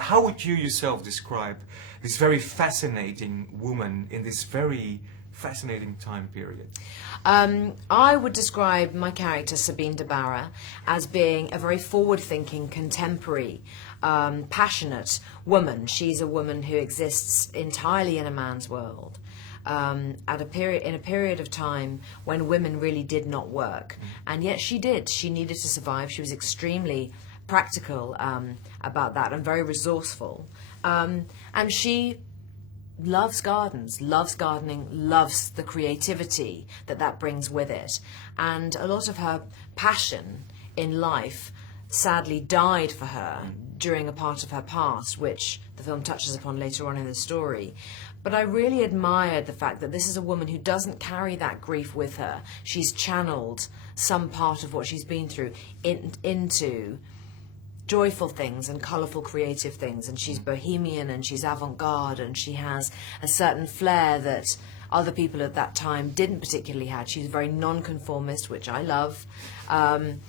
how would you yourself describe this very fascinating woman in this very fascinating time period? I would describe my character, Sabine de Barra, as being a very forward-thinking, contemporary, passionate woman. She's a woman who exists entirely in a man's world. In a period of time when women really did not work, and yet she did. She needed to survive. She was extremely practical about that and very resourceful. And she loves gardens, loves gardening, loves the creativity that brings with it. And a lot of her passion in life sadly died for her during a part of her past, which the film touches upon later on in the story. But I really admired the fact that this is a woman who doesn't carry that grief with her. She's channeled some part of what she's been through into joyful things and colourful creative things, and she's bohemian and she's avant-garde, and she has a certain flair that other people at that time didn't particularly have. She's very non-conformist, which I love, and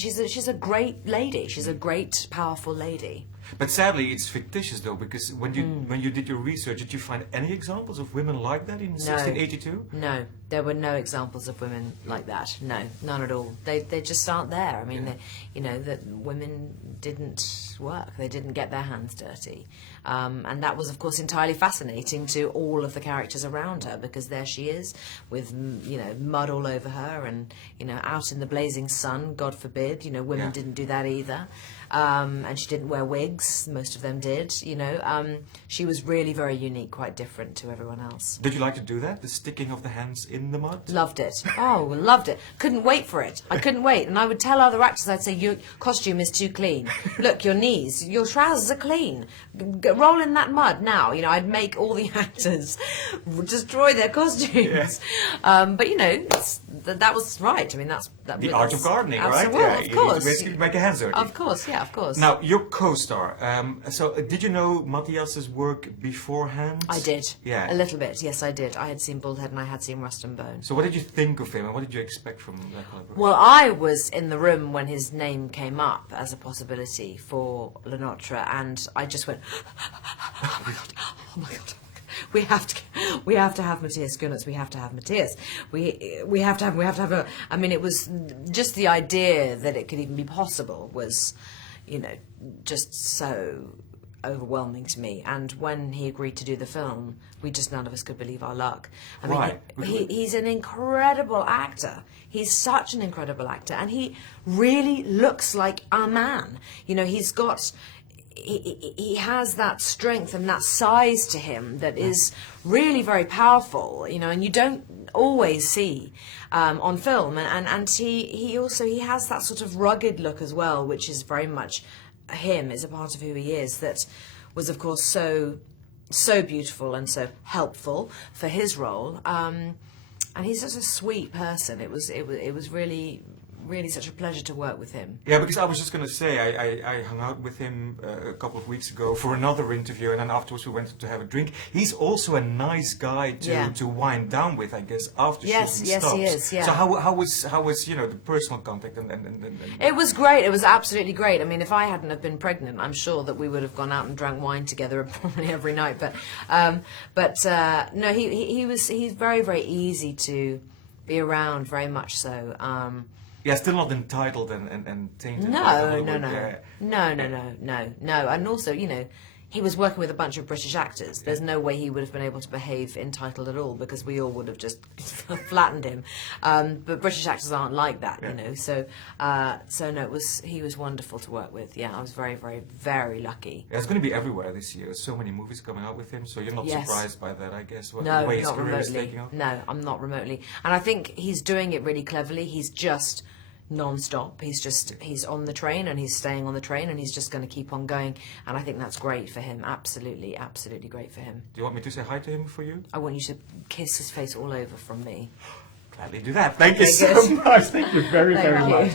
she's a great lady. She's a great, powerful lady. But sadly, it's fictitious, though, because when you did your research, did you find any examples of women like that in 1682? No, there were no examples of women like that. No, none at all. They just aren't there. I mean, that women didn't work. They didn't get their hands dirty, and that was, of course, entirely fascinating to all of the characters around her, because there she is with mud all over her, and out in the blazing sun. God forbid, women didn't do that either. And she didn't wear wigs. Most of them did, She was really very unique, quite different to everyone else. Did you like to do that? The sticking of the hands in the mud? Loved it. Oh, loved it. Couldn't wait for it. I couldn't wait. And I would tell other actors, I'd say, your costume is too clean. Look, your knees, your trousers are clean. Roll in that mud now. I'd make all the actors destroy their costumes. Yeah. But, that was right. I mean, that's the art of gardening, right? Well, of course. You basically make your hands dirty. Of course, yeah, of course. Now, your co-star. So, did you know Matthias's work beforehand? I did. Yeah. A little bit, yes, I did. I had seen Baldhead and I had seen Rust and Bone. So, what did you think of him, and what did you expect from that collaboration? Well, I was in the room when his name came up as a possibility for Le Notre, and I just went, oh my God. We have to have Matthias Schoenaerts. We have to have Matthias. We have to have a. I mean, it was just the idea that it could even be possible was, just so overwhelming to me. And when he agreed to do the film, none of us could believe our luck. I mean, he's an incredible actor. He's such an incredible actor, and he really looks like a man. He's got. He has that strength and that size to him that is really very powerful, and you don't always see on film. And he has that sort of rugged look as well, which is very much him, is a part of who he is, that was, of course, so beautiful and so helpful for his role. And he's such a sweet person. It was really such a pleasure to work with him. Yeah, because I was just going to say, I hung out with him a couple of weeks ago for another interview, and then afterwards we went to have a drink. He's also a nice guy to wind down with, I guess, after shooting stops. Yes, he is, yeah. So how was the personal contact? And It was great. It was absolutely great. I mean, if I hadn't have been pregnant, I'm sure that we would have gone out and drank wine together probably every night. But no, he's very, very easy to be around, very much so. Yeah, still not entitled and tainted. No. And also, he was working with a bunch of British actors. There's no way he would have been able to behave entitled at all, because we all would have just flattened him. But British actors aren't like that, So no, he was wonderful to work with. Yeah, I was very, very, very lucky. Yeah, it's going to be everywhere this year. There's so many movies coming out with him, so you're not surprised by that, I guess. No, the way his not career remotely. is taking off? No, I'm not remotely. And I think he's doing it really cleverly. He's just non-stop. He's on the train, and he's staying on the train, and he's just going to keep on going, and I think that's great for him. Absolutely great for him. Do you want me to say hi to him for you? I want you to kiss his face all over from me. Gladly do that. Thank you so much. Thank you very much.